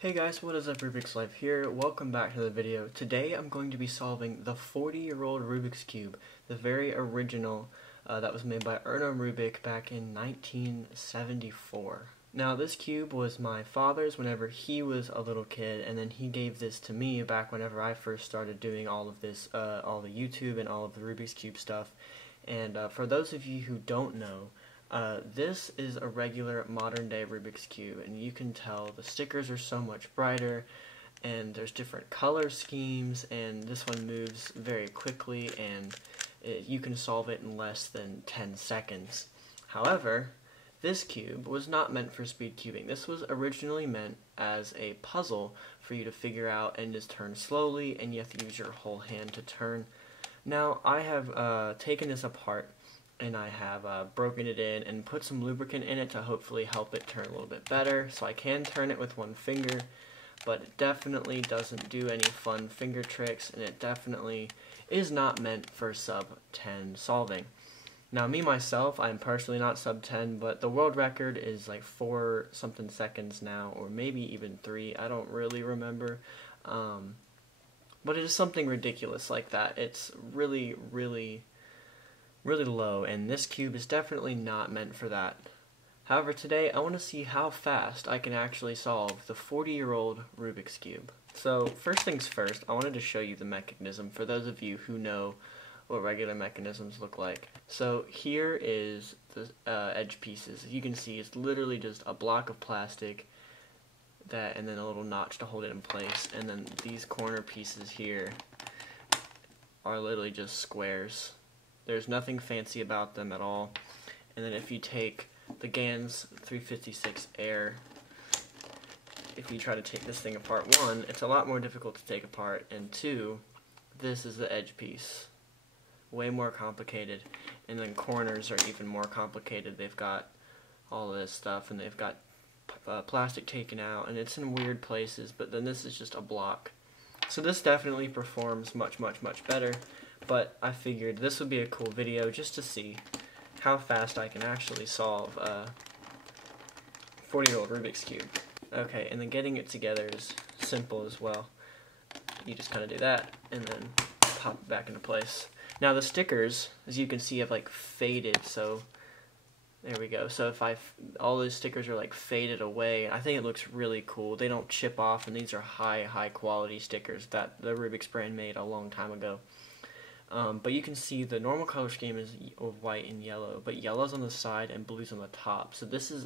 Hey guys, what is up? RubiksLife here. Welcome back to the video. Today I'm going to be solving the 40-year-old Rubik's Cube, the very original that was made by Erno Rubik back in 1974. Now this cube was my father's whenever he was a little kid, and then he gave this to me back whenever I first started doing all of this, all the YouTube and all of the Rubik's Cube stuff. And for those of you who don't know, this is a regular modern day Rubik's Cube, and you can tell the stickers are so much brighter and there's different color schemes, and this one moves very quickly and you can solve it in less than 10 seconds. However, this cube was not meant for speed cubing. This was originally meant as a puzzle for you to figure out and just turn slowly, and you have to use your whole hand to turn. Now I have taken this apart and I have broken it in and put some lubricant in it to hopefully help it turn a little bit better. So I can turn it with one finger, but it definitely doesn't do any fun finger tricks, and it definitely is not meant for sub 10 solving. Now me myself, I'm personally not sub 10, but the world record is like 4 something seconds now, or maybe even 3, I don't really remember. But it is something ridiculous like that. It's really low, and this cube is definitely not meant for that. However, today I want to see how fast I can actually solve the 40-year-old Rubik's Cube. So first things first, I wanted to show you the mechanism for those of you who know what regular mechanisms look like. So here is the edge pieces. You can see it's literally just a block of plastic and then a little notch to hold it in place, and then these corner pieces here are literally just squares. There's nothing fancy about them at all. And then if you take the GANS 356 Air, if you try to take this thing apart, 1, it's a lot more difficult to take apart, and 2, this is the edge piece. Way more complicated. And then corners are even more complicated. They've got all of this stuff, and they've got plastic taken out, and it's in weird places, but then this is just a block. So this definitely performs much better. But I figured this would be a cool video just to see how fast I can actually solve a 40-year-old Rubik's Cube. Okay, and then getting it together is simple as well. You just kind of do that, and then pop it back into place. Now the stickers, as you can see, have like faded, so there we go. So if all those stickers are like faded away, I think it looks really cool. They don't chip off, and these are high quality stickers that the Rubik's brand made a long time ago. But you can see the normal color scheme is white and yellow, but yellow's on the side and blue's on the top. So this is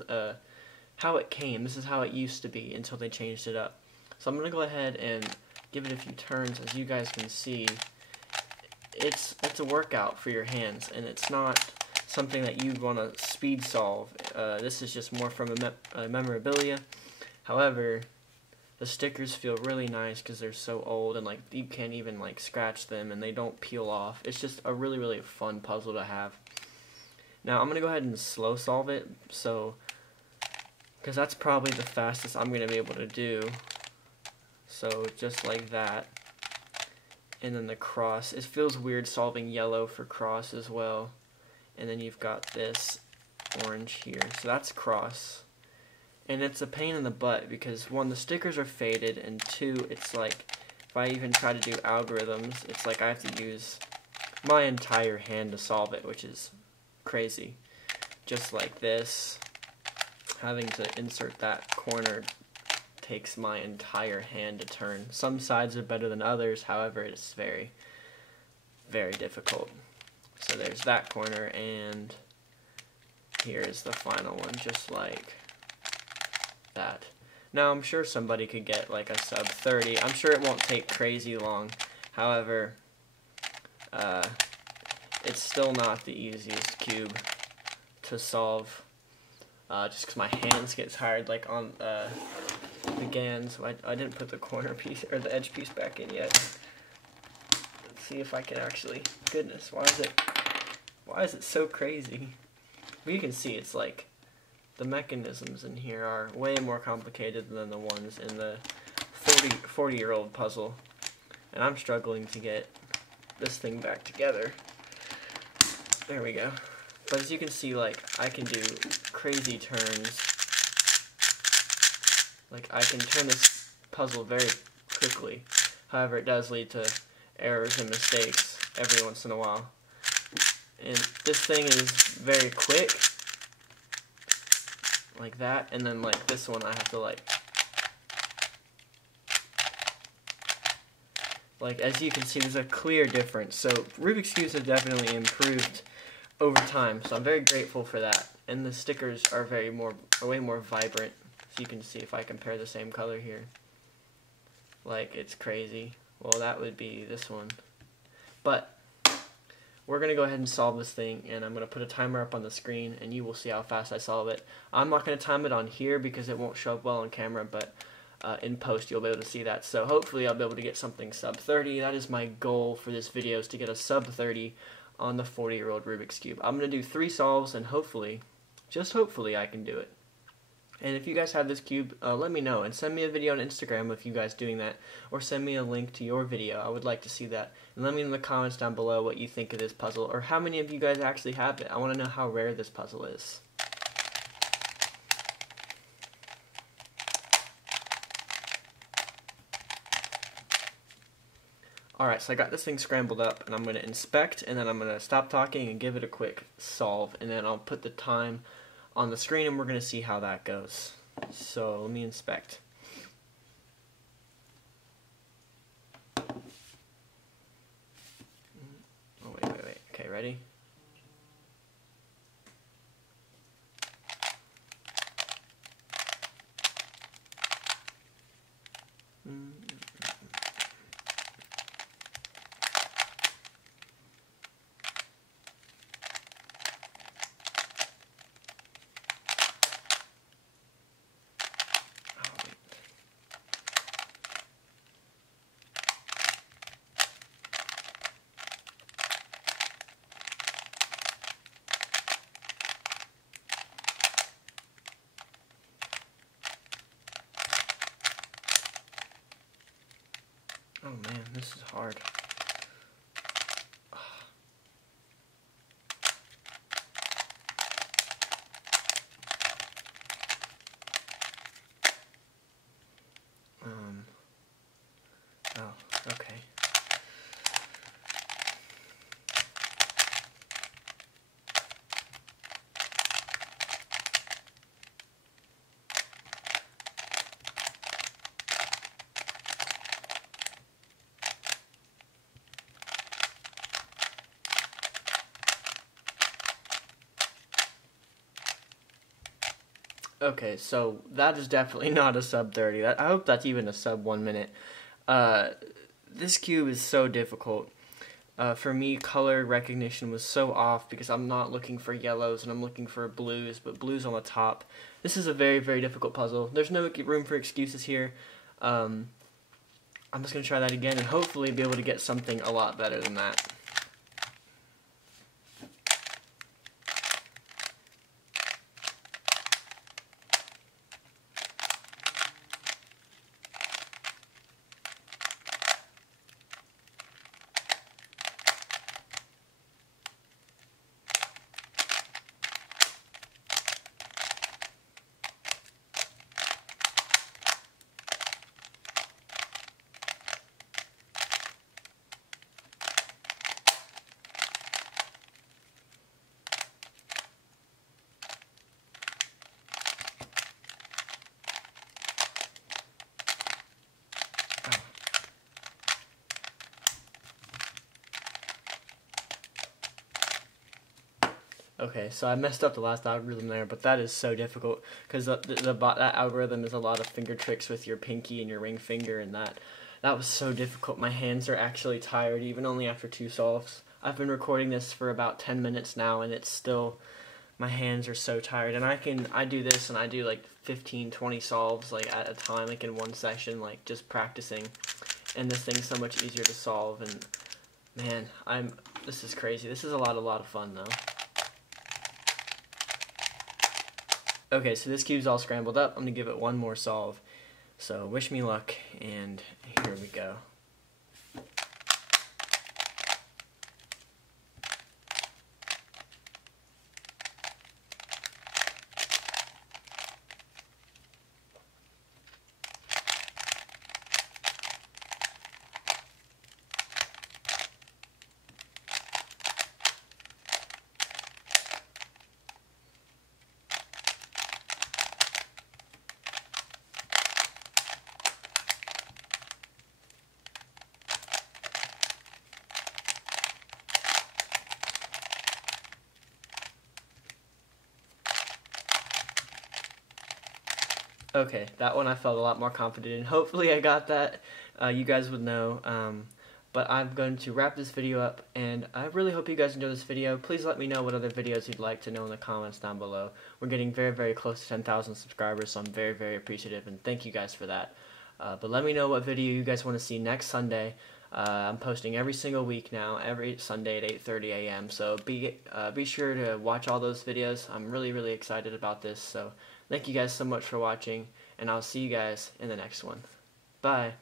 how it came. This is how it used to be until they changed it up. So I'm going to go ahead and give it a few turns. As you guys can see, it's a workout for your hands, and it's not something that you want to speed solve. This is just more from a memorabilia. However, the stickers feel really nice because they're so old, and like you can't even like scratch them, and they don't peel off. It's just a really fun puzzle to have. Now I'm gonna go ahead and slow solve it, because that's probably the fastest I'm gonna be able to do. So just like that, and then the cross. It feels weird solving yellow for cross as well, and then you've got this orange here. So that's cross. And it's a pain in the butt because 1, the stickers are faded, and 2, it's like if I even try to do algorithms, it's like I have to use my entire hand to solve it, which is crazy. Just like this, having to insert that corner takes my entire hand to turn. Some sides are better than others, however, it's very difficult. So there's that corner, and here's the final one, just like that. Now I'm sure somebody could get like a sub 30. I'm sure it won't take crazy long. However, it's still not the easiest cube to solve, just because my hands get tired like on the GANs. I didn't put the corner piece or the edge piece back in yet. Let's see if I can actually. Goodness, why is it so crazy? But you can see it's like the mechanisms in here are way more complicated than the ones in the 40-year-old puzzle, and I'm struggling to get this thing back together. There we go. But as you can see, like, I can do crazy turns. Like, I can turn this puzzle very quickly. However, it does lead to errors and mistakes every once in a while. And this thing is very quick, like that, and then like this one I have to like as you can see, there's a clear difference. So Rubik's Cubes have definitely improved over time, so I'm very grateful for that. And the stickers are way more vibrant. So you can see if I compare the same color here, like it's crazy. Well, that would be this one. But we're gonna go ahead and solve this thing, and I'm gonna put a timer up on the screen, and you will see how fast I solve it. I'm not gonna time it on here because it won't show up well on camera, but in post you'll be able to see that. So hopefully I'll be able to get something sub 30. That is my goal for this video, is to get a sub 30 on the 40-year-old Rubik's Cube. I'm going to do 3 solves, and hopefully, just hopefully, I can do it. And if you guys have this cube, let me know, and send me a video on Instagram of you guys doing that, or send me a link to your video. I would like to see that. And let me know in the comments down below what you think of this puzzle, or how many of you guys actually have it. I want to know how rare this puzzle is. Alright, so I got this thing scrambled up, and I'm going to inspect, and then I'm going to stop talking and give it a quick solve, and then I'll put the time on the screen, and we're going to see how that goes. So let me inspect. Oh, wait. Okay, ready? Oh man, this is hard. Oh, okay. Okay, so that is definitely not a sub 30. I hope that's even a sub 1 minute. This cube is so difficult. For me, color recognition was so off because I'm not looking for yellows and I'm looking for blues, but blues on the top. This is a very, very difficult puzzle. There's no room for excuses here. I'm just going to try that again and hopefully be able to get something a lot better than that. Okay, so I messed up the last algorithm there, but that is so difficult because that algorithm is a lot of finger tricks with your pinky and your ring finger, and that was so difficult. My hands are actually tired, even only after 2 solves. I've been recording this for about 10 minutes now, and it's still, my hands are so tired. And I do this, and I do like 15, 20 solves like at a time, like in one session, like just practicing. And this thing's so much easier to solve, and man, this is crazy. This is a lot of fun though. Okay, so this cube's all scrambled up. I'm going to give it one more solve. So wish me luck, and here we go. Okay, that one I felt a lot more confident in. Hopefully I got that. You guys would know. But I'm going to wrap this video up, and I really hope you guys enjoyed this video. Please let me know what other videos you'd like to know in the comments down below. We're getting very, very close to 10,000 subscribers, so I'm very, very appreciative, and thank you guys for that. But let me know what video you guys want to see next Sunday. I'm posting every single week now, every Sunday at 8:30 a.m. So be sure to watch all those videos. I'm really, really excited about this. So thank you guys so much for watching, and I'll see you guys in the next one. Bye.